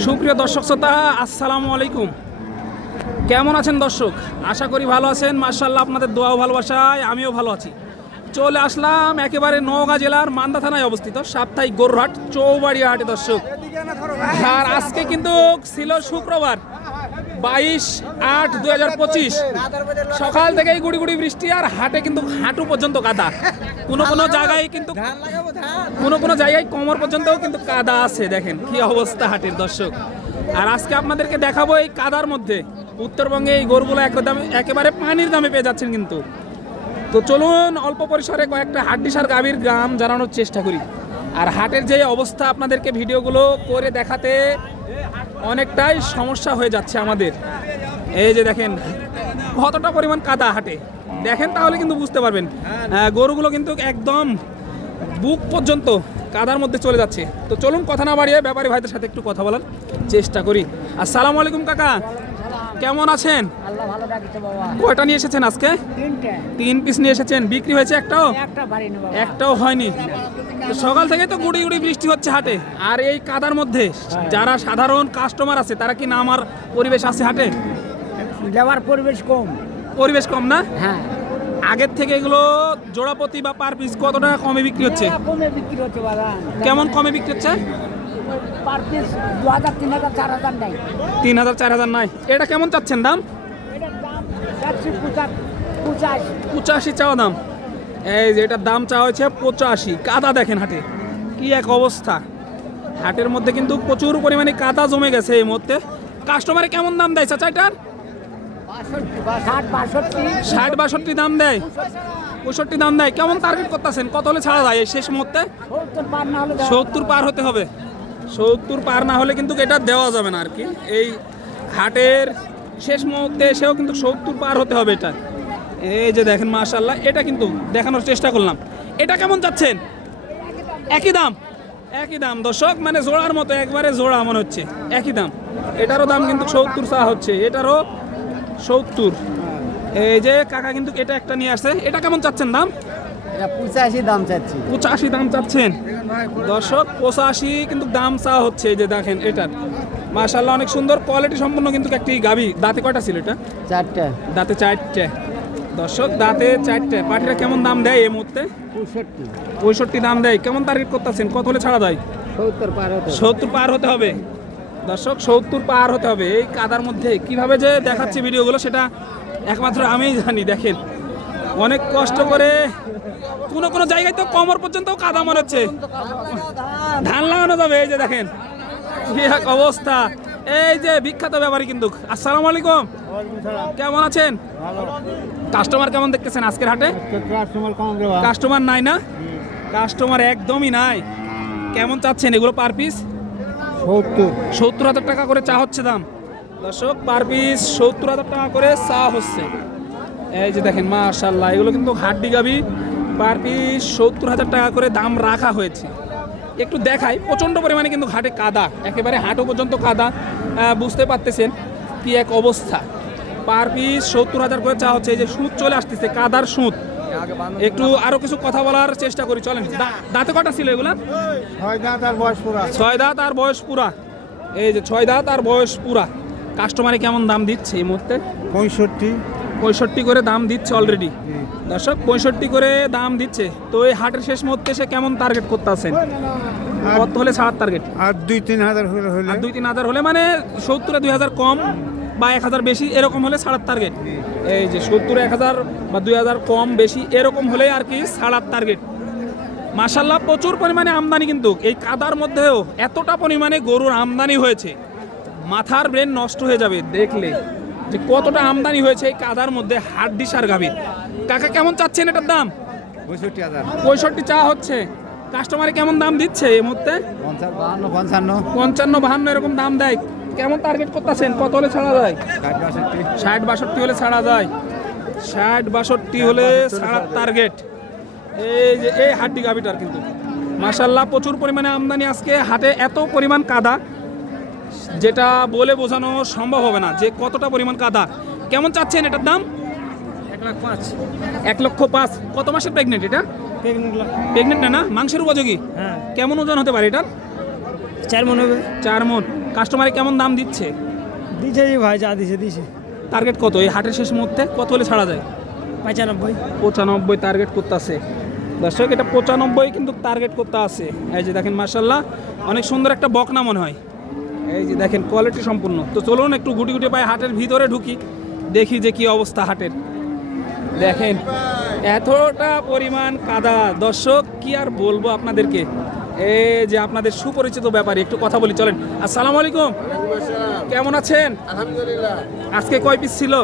সুপ্রিয় দর্শক শ্রোতা, আসসালামু আলাইকুম। কেমন আছেন দর্শক? আশা করি ভালো আছেন। মার্শাল্লাহ আপনাদের দোয়াও ভালোবাসায়, আমিও ভালো আছি। চলে আসলাম একেবারে নওগাঁ জেলার মান্দা থানায় অবস্থিত সাপ্তাহিক গরুরহাট চৌবাড়িয়া হাটে দর্শক। আর আজকে কিন্তু ছিল শুক্রবার, বাইশ আট দু হাজার পঁচিশ। সকাল থেকেই গুড়ি গুড়ি বৃষ্টি আর হাটে কিন্তু হাঁটু পর্যন্ত কাদা কোনো কোনো জায়গায় কিন্তু কোনো কোনো জায়গায় কোমর পর্যন্তও কিন্তু কাদা আছে, দেখেন কি অবস্থা হাটের দর্শক। আর আজকে আপনাদেরকে দেখাবো এই কাদার মধ্যে। উত্তরবঙ্গে এই গরুগুলো একদম একেবারে পানির দামে পেয়ে যাচ্ছেন কিন্তু। তো চলুন অল্প পরিসরে কয়েকটা হাড্ডিসার গাভীর গ্রাম জানানোর চেষ্টা করি। আর হাটের যে অবস্থা আপনাদেরকে ভিডিওগুলো করে দেখাতে অনেকটাই সমস্যা হয়ে যাচ্ছে আমাদের। এই যে দেখেন, কতটা পরিমাণ কাদা হাটে। দেখেন তাহলে কিন্তু বুঝতে পারবেন। গরুগুলো কিন্তু একদম বুক পর্যন্ত কাদার মধ্যে চলে যাচ্ছে। তো চলুন কথা না বাড়িয়ে ব্যাপারী ভাইদের সাথে একটু কথা বলার চেষ্টা করি। আসসালামু আলাইকুম কাকা কেমন আছেন? কয়টা নিয়ে এসেছেন আজকে? তিন পিস নিয়ে এসেছেন। বিক্রি হয়েছে একটাও? একটাও হয়নি। সকাল থেকে তো গুড়ি গুড়ি বৃষ্টি হচ্ছে হাটে। আর এই কাদার মধ্যে যারা সাধারণ কাস্টমার আছে তারা কি না আমার পরিবেশ আছে হাটে? পরিবেশ কম। পরিবেশ কম না? হ্যাঁ। আগের থেকে এগুলো জোড়াপতি বা পার পিস কত টাকা কমে বিক্রি হচ্ছে? কমে বিক্রি হচ্ছে বাবা। কেমন কমে বিক্রি হচ্ছে? পার পিস দু হাজার তিন হাজার চার হাজার নাই। তিন হাজার চার হাজার নাই। এটা কেমন চাচ্ছেন দাম? পঁচাশি। চাওয়া দাম। এই যে এটার দাম চাওয়া হয়েছে পঁচাশি। কাদা দেখেন হাটে। কি এক অবস্থা। হাটের মধ্যে কিন্তু প্রচুর পরিমাণে কাদা জমে গেছে এই মুহূর্তে। কাস্টমারে কেমন দাম দেয় চাচা এটার? ষাট বাষট্টি দাম দেয়। পঁয়ষট্টি দাম দেয়। কেমন টার্গেট করতেছেন? কত হলে ছাড়া যায় শেষ মুহূর্তে? সত্তর পার হতে হবে। সত্তর পার না হলে কিন্তু এটা দেওয়া যাবে না আর কি এই হাটের শেষ মুহূর্তে এসেও কিন্তু সত্তর পার হতে হবে এটা। এই যে দেখেন মাশাল্লাহ এটা কিন্তু দেখানোর চেষ্টা করলাম। এটা কেমন যাচ্ছেন? একই দাম। একই দাম। দর্শক মানে জোড়ার মতো একবারে জোড়া মনে হচ্ছে। একই দাম। এটারও দাম কিন্তু সত্তর চা হচ্ছে। এটারও সত্তর। এই যে কাকা কিন্তু এটা একটা নিয়ে আসছে। এটা কেমন চাচ্ছেন দাম? পঁচাশি দাম চাচ্ছি। পঁচাশি দাম চাচ্ছেন। দর্শক পঁচাশি কিন্তু দাম চা হচ্ছে এই যে দেখেন এটার। মাশাল্লাহ অনেক সুন্দর কোয়ালিটি সম্পন্ন কিন্তু একটি গাবি। দাঁতে কয়টা ছিল এটা? চারটে। দাঁতে চারটে। দর্শক দাঁতে চারটে। পাটিরা কেমন দাম দেয় এই মুহূর্তে? পঁয়ষট্টি। পঁয়ষট্টি দাম দেয়। কেমন টার্গেট করতেছেন? কত হলে ছাড়া দেয় সত্তর পার হতে সত্তর পার হতে হবে। দর্শক, সত্তর পার হতে হবে। এই কাদার মধ্যে কীভাবে যে দেখাচ্ছে ভিডিওগুলো সেটা একমাত্র আমিই জানি, দেখেন। অনেক কষ্ট করে কোনো কোনো জায়গায় তো কমর পর্যন্ত কাদা মনে হচ্ছে। ধান লাগানো যাবে, এই যে দেখেন। এক অবস্থা। এই যে বিখ্যাত ব্যাপারী কিন্তু। আসসালামু আলাইকুম। কেমন আছেন? কাস্টমার কেমন দেখতেছেন আজকের হাটে? কাস্টমার নাই না? কাস্টমার একদমই নাই। কেমন চাচ্ছেন এগুলো পার পিস? সত্তর। হাজার টাকা করে চা হচ্ছে দাম। দর্শক, পার পিস সত্তর হাজার টাকা করে চা হচ্ছে। এই যে দেখেন মাশাল্লাহ এগুলো কিন্তু হাড্ডি গাবি। পার পিস সত্তর হাজার টাকা করে দাম রাখা হয়েছে। একটু দেখাই, প্রচণ্ড পরিমাণে কিন্তু ঘাটে কাদা। একেবারে হাঁটু পর্যন্ত কাদা। বুঝতে পারতেছেন কি এক অবস্থা। পার পিস সত্তর হাজার করে চা হচ্ছে, এই যে সুদ চলে আসতেছে, কাদার সুদ। একটু আরও কিছু কথা বলার চেষ্টা করি চলেন। দা- দাঁতে কটা ছিল এগুলা? ছয় দাঁত আর বয়স পুরা। ছয় দাঁত আর বয়স পুরা। এই যে ছয় দাঁত আর বয়স পুরা। কাস্টমারে কেমন দাম দিচ্ছে এই মুহূর্তে? পঁয়ষট্টি। পঁয়ষট্টি করে দাম দিচ্ছে অলরেডি দর্শক পঁয়ষট্টি করে দাম দিচ্ছে। তো এই হাটের শেষ মুহূর্তে সে কেমন টার্গেট করতে আছেন? কত হলে সাত টার্গেট আর দুই তিন হাজার হলে হলে। আর দুই তিন হাজার হলে মানে সত্তরে দুই হাজার কম। বা এক হাজার বেশি এরকম হলে ছাড়ার টার্গেট এই যে সত্তর এক হাজার বা দুই হাজার কম বেশি এরকম হলে আর কি ছাড়ার টার্গেট মাসাল্লাহ প্রচুর পরিমাণে আমদানি কিন্তু। এই কাদার মধ্যেও এতটা পরিমাণে গরুর আমদানি হয়েছে। মাথার ব্রেন নষ্ট হয়ে যাবে দেখলে। যে কতটা আমদানি হয়েছে এই কাদার মধ্যে হাড্ডি সার গাভীর কাকা কেমন চাচ্ছেন এটার দাম? পঁয়ষট্টি চা হচ্ছে। কাস্টমারে কেমন দাম দিচ্ছে এই মুহূর্তে? পঞ্চান্ন। পঞ্চান্ন বাহান্ন এরকম দাম দেয়। কেমন টার্গেট করতেছেন? কত হলে ছাড়া যায়? ষাট বাষট্টি। হলে ছাড়া যায়। ষাট বাষট্টি হলে ছাড়ার টার্গেট এই যে এই হাড্ডি গাভিটার কিন্তু। মাসাল্লাহ প্রচুর পরিমাণে আমদানি আজকে। হাটে এত পরিমাণ কাদা যেটা বলে বোঝানো সম্ভব হবে না যে কতটা পরিমাণ কাদা। কেমন চাচ্ছেন এটার দাম? এক লক্ষ পাঁচ। কত মাসের প্রেগনেন্ট এটা? প্রেগনেন্ট না। না মাংসের উপযোগী? হ্যাঁ। কেমন ওজন হতে পারে এটা চার মনে হবে। চার মন। কাস্টমারে কেমন দাম দিচ্ছে? দিছে ভাই যা দিছে দিছে। টার্গেট কত? এই হাটের শেষ মুহূর্তে কত হলে ছাড়া যায়? পঁচানব্বই। পঁচানব্বই টার্গেট করতে আছে দর্শক এটা পঁচানব্বই কিন্তু টার্গেট করতে আছে। এই যে দেখেন মার্শাল্লাহ অনেক সুন্দর একটা বকনা মনে হয়। এই যে দেখেন কোয়ালিটি সম্পূর্ণ। তো চলুন একটু গুটি গুটি পায়ে হাটের ভিতরে ঢুকি দেখি যে কি অবস্থা হাটের। দেখেন এতটা পরিমাণ কাদা। দর্শক কি আর বলব আপনাদেরকে? এই যে আপনাদের সুপরিচিত ব্যাপারে একটু কথা বলি চলেন। আসসালামু আলাইকুম। কেমন আছেন? আলহামদুলিল্লাহ। আজকে কয় পিস ছিল?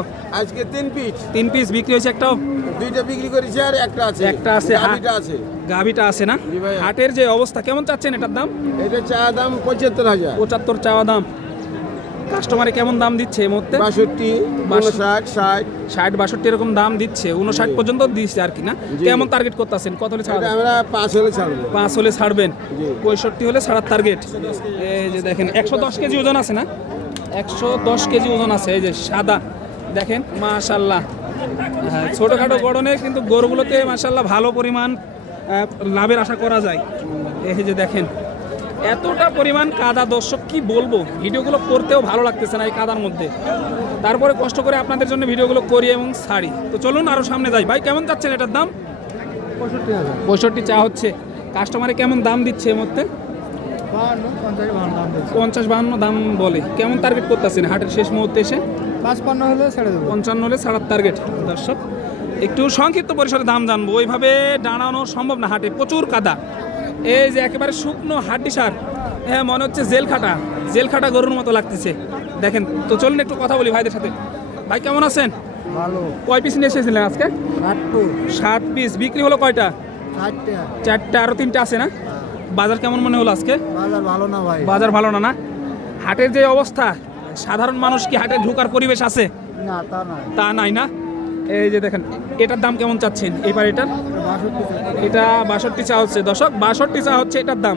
আজকে তিন পিস তিন পিস বিক্রি হয়েছে একটাও? দুইটা বিক্রি করেছি আর একটা আছে। একটা আছে। গাভিটা আছে। গাভিটা আছে না? হাটের যে অবস্থা কেমন চাচ্ছেন এটার দাম? এটা চা দাম পঁচাত্তর হাজার। পঁচাত্তর চাওয়া দাম। কাস্টমারে কেমন দাম দিচ্ছে এই মুহূর্তে? বাষট্টি। ষাট ষাট। ষাট বাষট্টি এরকম দাম দিচ্ছে। উনষাট পর্যন্ত দিচ্ছে আর কি না? কেমন টার্গেট করতেছেন কত হলে ছাড়বেন? আমরা পাঁচ হলে ছাড়বো। পাঁচ হলে ছাড়বেন। পঁয়ষট্টি হলে ছাড়ার টার্গেট এই যে দেখেন একশো দশ কেজি ওজন আছে না? একশো দশ কেজি ওজন আছে এই যে সাদা। দেখেন মাশাল্লাহ। হ্যাঁ, ছোটোখাটো গড়নে কিন্তু গরুগুলোতে মাশাল্লাহ ভালো পরিমাণ লাভের আশা করা যায়। এই যে দেখেন এতটা পরিমাণ কাদা দর্শক কি বলব? ভিডিওগুলো করতেও ভালো লাগতেছে না এই কাদার মধ্যে। তারপরে কষ্ট করে আপনাদের জন্য ভিডিওগুলো করি এবং ছাড়ি তো চলুন আরও সামনে যাই। ভাই কেমন যাচ্ছেন এটার দাম? পঁয়ষট্টি হাজার পঁয়ষট্টি চা হচ্ছে। কাস্টমারে কেমন দাম দিচ্ছে এর মধ্যে পঞ্চাশ বাহান্ন দাম পঞ্চাশ বাহান্ন দাম বলে। কেমন টার্গেট করতেছেন? হাটের শেষ মুহূর্তে এসে? পাঁচপান্ন হলে ছেড়ে দেবো। পঞ্চান্ন হলে ছাড়ার টার্গেট দর্শক। একটু সংক্ষিপ্ত পরিসরে দাম জানব। ওইভাবে দাঁড়ানো সম্ভব না হাটে। প্রচুর কাদা। এই যে একেবারে শুকনো হাড্ডি সার হ্যাঁ মনে হচ্ছে জেল খাটা জেল খাটা গরুর মতো লাগতেছে। দেখেন তো চলুন একটু কথা বলি ভাইদের সাথে। ভাই কেমন আছেন? ভালো। কয় পিস নিয়ে এসেছিলেন আজকে? সাত পিস বিক্রি হলো কয়টা? চারটা। আরও তিনটা আছে না? বাজার কেমন মনে হলো আজকে? বাজার ভালো না ভাই। বাজার ভালো না না? হাটের যে অবস্থা সাধারণ মানুষ কি হাটে ঢোকার পরিবেশ আছে? না তা নাই না? এই যে দেখেন এটার দাম কেমন চাচ্ছেন? এবার এটার এটা বাষট্টি চা হচ্ছে। দর্শক বাষট্টি চা হচ্ছে এটার দাম।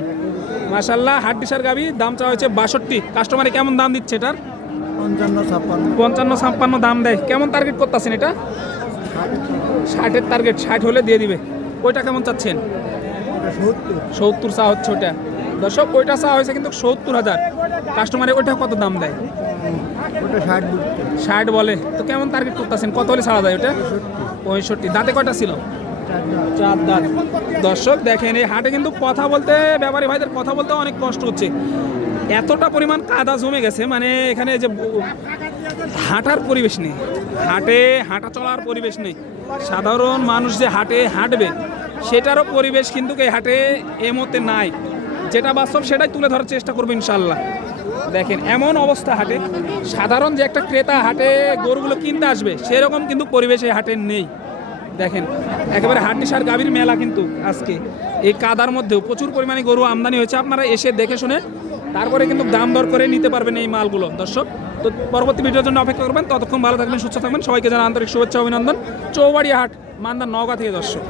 মাসাল্লাহ হাট ডিসার গাবি দাম চা হচ্ছে বাষট্টি। কাস্টমারে কেমন দাম দিচ্ছে এটার? পঞ্চান্ন ছাপ্পান্ন। পঞ্চান্ন ছাপ্পান্ন দাম দেয়। কেমন টার্গেট করতেছেন এটা? ষাটের টার্গেট ষাট হলে দিয়ে দিবে। ওইটা কেমন চাচ্ছেন? সত্তর। সত্তর চা হচ্ছে ওটা দর্শক ওইটা চা হয়েছে কিন্তু সত্তর হাজার। কাস্টমারে ওইটা কত দাম দেয়? ওটা ষাট ষাট বলে। তো কেমন টার্গেট করতেছেন? কত হলে ছাড়া যায় ওটা পঁয়ষট্টি। দাঁতে কয়টা ছিল? চার দাঁত। দর্শক দেখেন এই হাটে কিন্তু কথা বলতে ব্যাপারী ভাইদের কথা বলতে অনেক কষ্ট হচ্ছে। এতটা পরিমাণ কাদা জমে গেছে মানে এখানে যে হাঁটার পরিবেশ নেই। হাটে হাঁটা চলার পরিবেশ নেই। সাধারণ মানুষ যে হাটে হাঁটবে সেটারও পরিবেশ কিন্তু এই হাটে এই মুহূর্তে নাই। যেটা বাস্তব সেটাই তুলে ধরার চেষ্টা করব ইনশাল্লাহ। দেখেন, এমন অবস্থা হাটে। সাধারণ যে একটা ক্রেতা হাটে গরুগুলো কিনতে আসবে, সেরকম কিন্তু পরিবেশে হাটে নেই। দেখেন, একেবারে হাড্ডি সার গাভীর মেলা কিন্তু আজকে। এই কাদার মধ্যেও প্রচুর পরিমাণে গরু আমদানি হয়েছে। আপনারা এসে দেখে শুনে তারপরে কিন্তু দাম দর করে নিতে পারবেন এই মালগুলো। দর্শক, তো পরবর্তী ভিডিওর জন্য অপেক্ষা করবেন। ততক্ষণ ভালো থাকবেন, সুস্থ থাকবেন। সবাইকে জানা আন্তরিক শুভেচ্ছা, অভিনন্দন। চৌবাড়ি হাট, মান্দার নওগাঁ থেকে দর্শক।